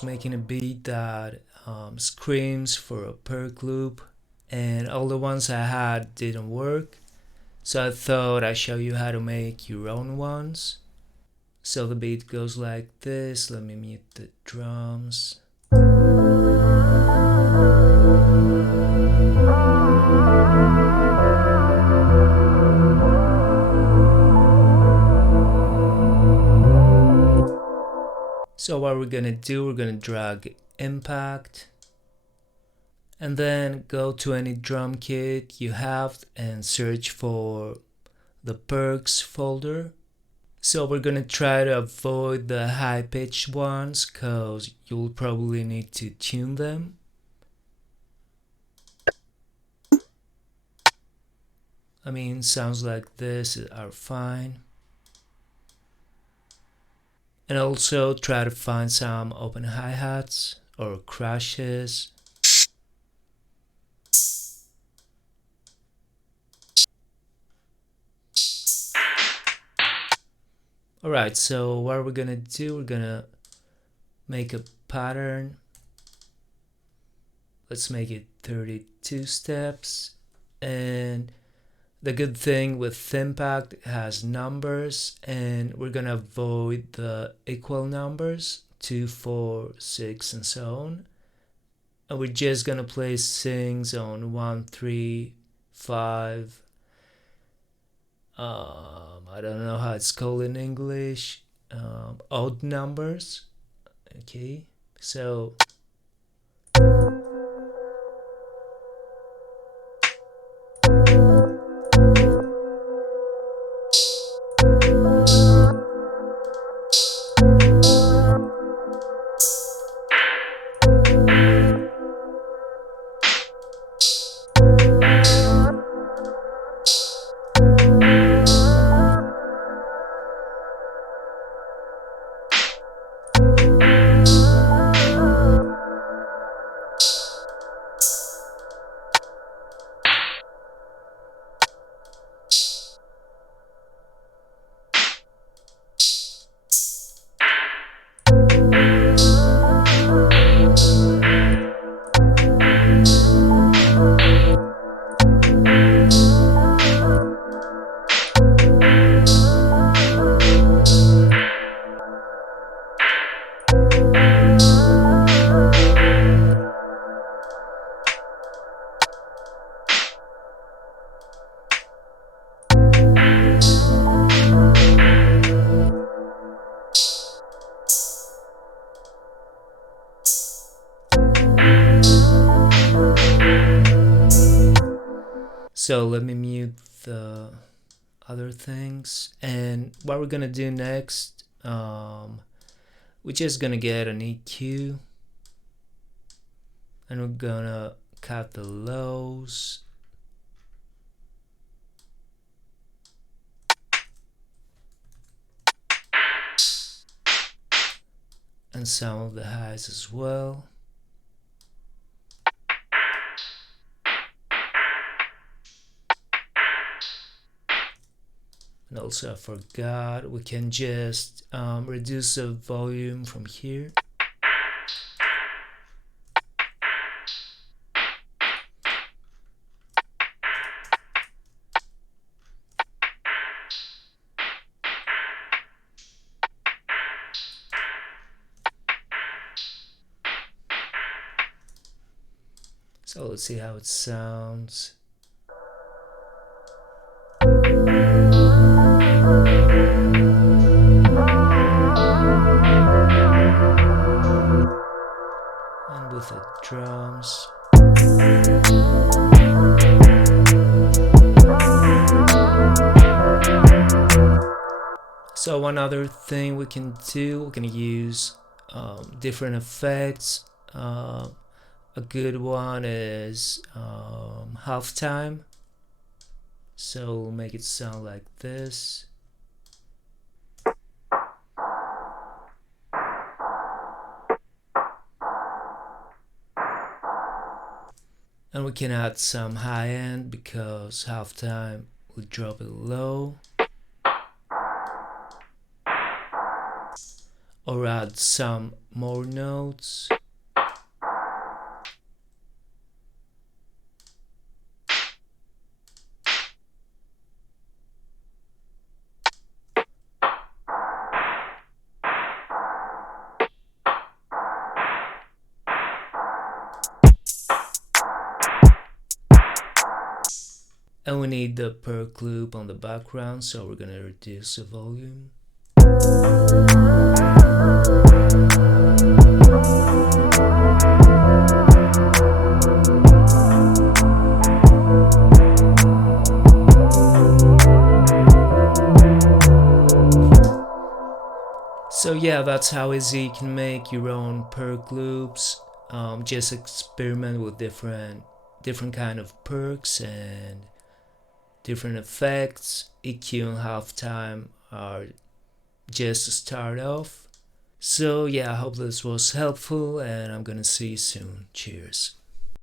was making a beat that screams for a perk loop, and all the ones I had didn't work. So I thought I'd show you how to make your own ones. So the beat goes like this. Let me mute the drums. So what we're gonna do, we're gonna drag impact and then go to any drum kit you have and search for the perks folder. So we're gonna try to avoid the high pitched ones cause you'll probably need to tune them. I mean, sounds like this are fine. And also try to find some open hi-hats or crashes. Alright, so what we're gonna do, we're gonna make a pattern. Let's make it 32 steps. And the good thing with impact, it has numbers, and we're gonna avoid the equal numbers 2, 4, 6, and so on. And we're just gonna place things on 1, 3, 5. I don't know how it's called in English. Odd numbers. Okay, so let me mute the other things. And what we're gonna do next, we're just gonna get an EQ and we're gonna cut the lows and some of the highs as well. And also I forgot, we can just reduce the volume from here. So let's see how it sounds. And with the drums. So one other thing we can do, we're gonna use different effects. A good one is halftime. So we'll make it sound like this. And we can add some high end because halftime will drop it low. or add some more notes. And we need the perc loop on the background, so we're gonna reduce the volume. So yeah, that's how easy you can make your own perc loops. Just experiment with different kind of perks and different effects. EQ and halftime are just to start off. So yeah, I hope this was helpful, and I'm gonna see you soon. Cheers.